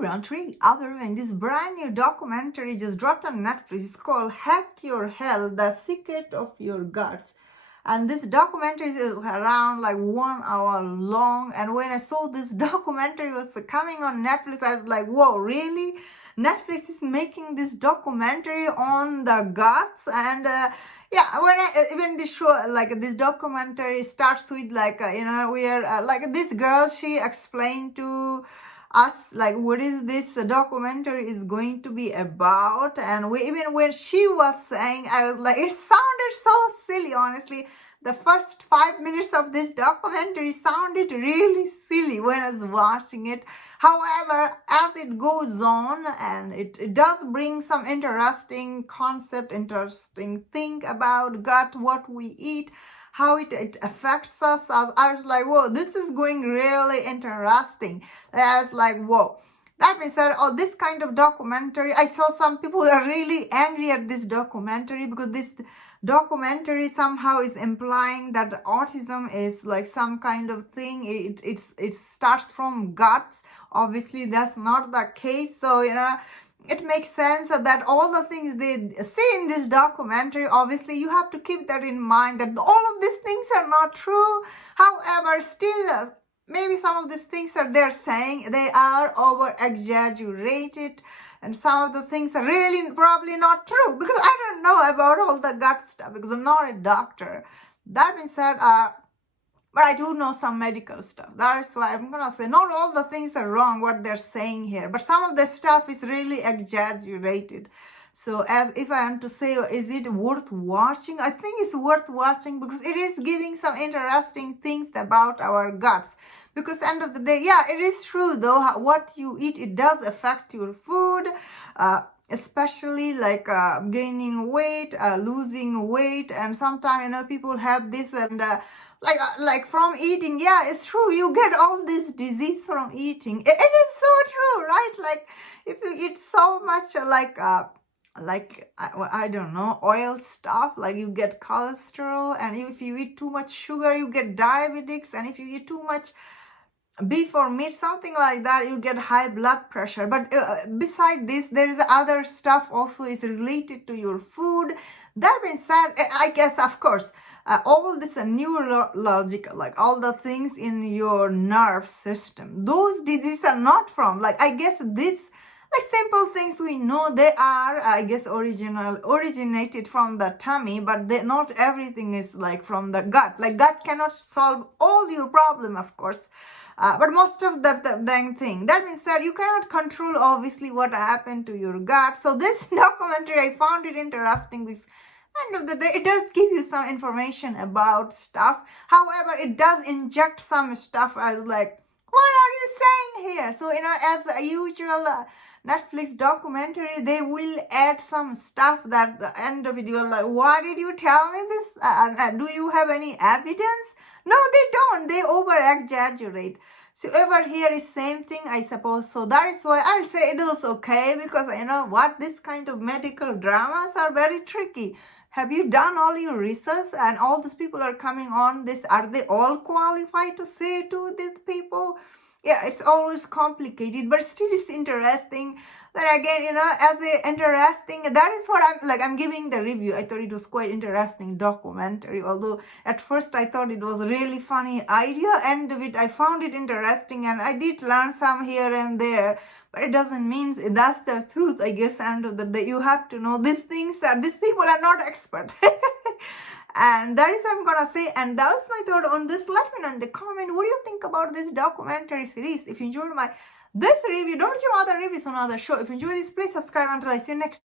everyone, today I'll be reviewing this brand new documentary just dropped on Netflix. It's called Hack Your Health, The Secret of Your Guts. And this documentary is around like 1 hour long. And when I saw this documentary was coming on Netflix, I was like, whoa, really? Netflix is making this documentary on the guts. And yeah, when this show, like this documentary starts with like, where like this girl, she explained to us like what is this documentary is going to be about. And even when she was saying, I was like, it sounded so silly. Honestly, the first 5 minutes of this documentary sounded really silly when I was watching it. However, as it goes on, and it does bring some interesting concept, interesting thing about gut, what we eat, how it affects us. I was like, whoa, this is going really interesting. I was like, whoa. That being said, oh, this kind of documentary, I saw some people are really angry at this documentary because this documentary somehow is implying that autism is like some kind of thing. It starts from guts. Obviously, that's not the case. So, it makes sense that all the things they say in this documentary, obviously you have to keep that in mind, that all of these things are not true. However, still maybe some of these things that they're saying, they are over exaggerated, and some of the things are really probably not true, because I don't know about all the gut stuff because I'm not a doctor. That being said, but I do know some medical stuff. That is why I'm gonna say not all the things are wrong what they're saying here, but some of the stuff is really exaggerated. So as if I want to say, is it worth watching? I think it's worth watching because it is giving some interesting things about our guts. Because end of the day, yeah, it is true though, what you eat, it does affect your food, especially like gaining weight, losing weight, and sometimes people have this and like from eating. Yeah, it's true, you get all this disease from eating. It is so true, right? Like if you eat so much I don't know, oil stuff, like you get cholesterol, and if you eat too much sugar, you get diabetics, and if you eat too much beef or meat, something like that, you get high blood pressure. But beside this, there is other stuff also is related to your food. That being said, I guess, of course, all this neurological, like all the things in your nerve system, those diseases are not from, like, I guess this, like simple things we know, they are, I guess, originated from the tummy, but not everything is like from the gut. Like gut cannot solve all your problem, of course. But most of the dang thing. That being said, you cannot control obviously what happened to your gut. So this documentary, I found it interesting because end of the day, it does give you some information about stuff. However, it does inject some stuff. I was like, what are you saying here? So, as a usual Netflix documentary, they will add some stuff that at the end of it, you're like, why did you tell me this? Do you have any evidence? No, they don't. They over exaggerate. So over here is same thing, I suppose. So that is why I'll say it is okay, because what, this kind of medical dramas are very tricky. Have you done all your research? And all these people are coming on this, are they all qualified to say to these people? Yeah, it's always complicated, but still it's interesting. Then again, as a interesting, that is what I'm giving the review. I thought it was quite interesting documentary, although at first I thought it was a really funny idea, and I found it interesting, and I did learn some here and there, but it doesn't mean that's the truth, I guess. And that you have to know these things, that these people are not expert. And that is what I'm gonna say, and that was my thought on this. Let me know in the comment, what do you think about this documentary series? If you enjoyed this review, don't watch other reviews on other show. If you enjoy this, please subscribe. Until I see you next